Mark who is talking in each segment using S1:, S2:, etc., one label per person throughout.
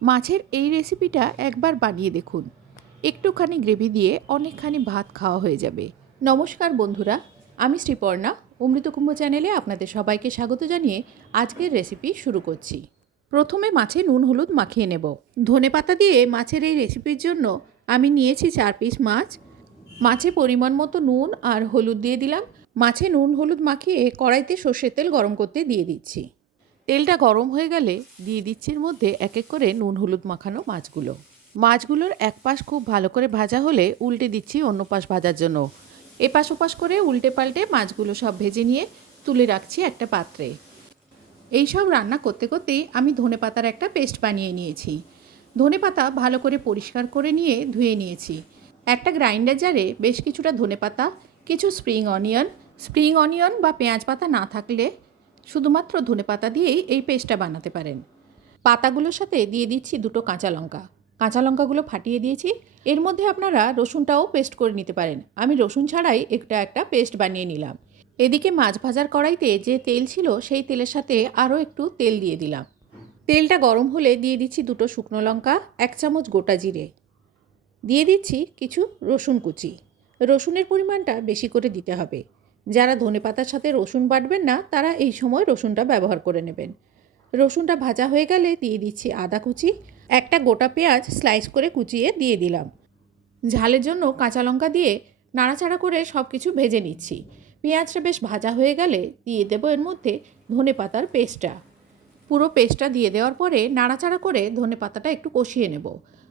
S1: মাছের এই রেসিপিটা একবার বানিয়ে দেখুন। একটুখানি গ্রেভি দিয়ে অনেকখানি ভাত খাওয়া হয়ে যাবে। নমস্কার বন্ধুরা, আমি শ্রীপর্ণা, অমৃতকুম্ভ চ্যানেলে আপনাদের সবাইকে স্বাগত জানিয়ে আজকের রেসিপি শুরু করছি। প্রথমে মাছে নুন হলুদ মাখিয়ে নেব। ধনে পাতা দিয়ে মাছের এই রেসিপির জন্য আমি নিয়েছি চার পিস মাছ। মাছে পরিমাণ মতো নুন আর হলুদ দিয়ে দিলাম। মাছে নুন হলুদ মাখিয়ে কড়াইতে সর্ষের তেল গরম করতে দিয়ে দিচ্ছি। তেলটা গরম হয়ে গেলে দিয়ে দিচ্ছি এর মধ্যে এক এক করে নুন, হলুদ মাখানো মাছগুলো। মাছগুলোর এক পাশ খুব ভালো করে ভাজা হলে উল্টে দিচ্ছি অন্য পাশ ভাজার জন্য। এপাশ ওপাশ করে উল্টে পাল্টে মাছগুলো সব ভেজে নিয়ে তুলে রাখছি একটা পাত্রে। এই সব রান্না করতে করতেই আমি ধনে পাতার একটা পেস্ট বানিয়ে নিয়েছি। ধনে পাতা ভালো করে পরিষ্কার করে নিয়ে ধুয়ে নিয়েছি। একটা গ্রাইন্ডার জারে বেশ কিছুটা ধনে পাতা, কিছু স্প্রিং অনিয়ন। স্প্রিং অনিয়ন বা পেঁয়াজ পাতা না থাকলে শুধুমাত্র ধনে পাতা দিয়েই এই পেস্টটা বানাতে পারেন। পাতাগুলোর সাথে দিয়ে দিচ্ছি দুটো কাঁচা লঙ্কা। কাঁচা লঙ্কাগুলো ফাটিয়ে দিয়েছি। এর মধ্যে আপনারা রসুনটাও পেস্ট করে নিতে পারেন। আমি রসুন ছাড়াই একটা একটা পেস্ট বানিয়ে নিলাম। এদিকে মাছ ভাজার কড়াইতে যে তেল ছিল সেই তেলের সাথে আরও একটু তেল দিয়ে দিলাম। তেলটা গরম হলে দিয়ে দিচ্ছি দুটো শুকনো লঙ্কা, এক চামচ গোটা জিরে। দিয়ে দিচ্ছি কিছু রসুন কুচি। রসুনের পরিমাণটা বেশি করে দিতে হবে। যারা ধনে পাতার সাথে রসুন বাটবেন না, তারা এই সময় রসুনটা ব্যবহার করে নেবেন। রসুনটা ভাজা হয়ে গেলে দিয়ে দিচ্ছি আদা কুচি, একটা গোটা পেঁয়াজ স্লাইস করে কুচিয়ে দিয়ে দিলাম। ঝালের জন্য কাঁচা লঙ্কা দিয়ে নাড়াচাড়া করে সব কিছু ভেজে নিচ্ছি। পেঁয়াজটা বেশ ভাজা হয়ে গেলে দিয়ে দেবো এর মধ্যে ধনে পাতার পেস্টটা। পুরো পেস্টটা দিয়ে দেওয়ার পরে নাড়াচাড়া করে ধনে পাতাটা একটু কষিয়ে নেব।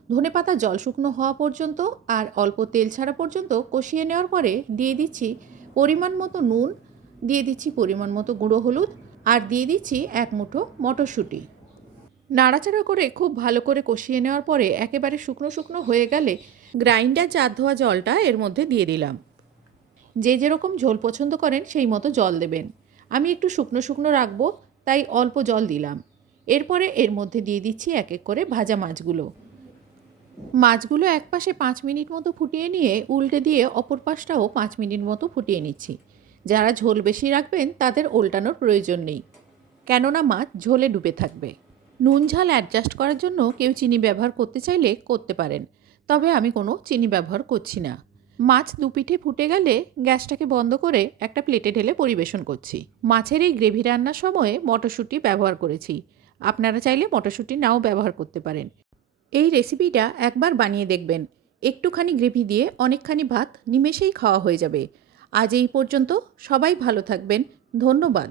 S1: ধনে পাতা জল শুকনো হওয়া পর্যন্ত আর অল্প তেল ছাড়া পর্যন্ত কষিয়ে নেওয়ার পরে দিয়ে দিচ্ছি পরিমাণ মতো নুন, দিয়ে দিচ্ছি পরিমাণ মতো গুঁড়ো হলুদ, আর দিয়ে দিচ্ছি এক মুঠো মটরশুঁটি। নাড়াচাড়া করে খুব ভালো করে কষিয়ে নেওয়ার পরে একেবারে শুকনো শুকনো হয়ে গেলে গ্রাইন্ডার চার ধোয়া জলটা এর মধ্যে দিয়ে দিলাম। যে যেরকম ঝোল পছন্দ করেন সেই মতো জল দেবেন। আমি একটু শুকনো শুকনো রাখব, তাই অল্প জল দিলাম। এরপরে এর মধ্যে দিয়ে দিচ্ছি এক এক করে ভাজা মাছগুলো। মাছগুলো এক পাশে পাঁচ মিনিট মতো ফুটিয়ে নিয়ে উল্টে দিয়ে অপর পাশটাও পাঁচ মিনিট মতো ফুটিয়ে নিচ্ছি। যারা ঝোল বেশি রাখবেন, তাদের উল্টানোর প্রয়োজন নেই। কেননা মাছ ঝোলে ডুবে থাকবে। নুন ঝাল অ্যাডজাস্ট করার জন্য কেউ চিনি ব্যবহার করতে চাইলে করতে পারেন। তবে আমি কোনো চিনি ব্যবহার করছি না। মাছ দুপিঠে ফুটে গেলে গ্যাসটাকে বন্ধ করে একটা প্লেটে ঢেলে পরিবেশন করছি। মাছের এই গ্রেভি রান্নার সময়ে মটরশুঁটি ব্যবহার করেছি। আপনারা চাইলে মটরশুঁটি নাও ব্যবহার করতে পারেন। এই রেসিপিটা একবার বানিয়ে দেখবেন। একটুখানি গ্রেভি দিয়ে অনেকখানি ভাত নিমেষেই খাওয়া হয়ে যাবে। আজ এই পর্যন্ত সবাই ভালো থাকবেন। ধন্যবাদ।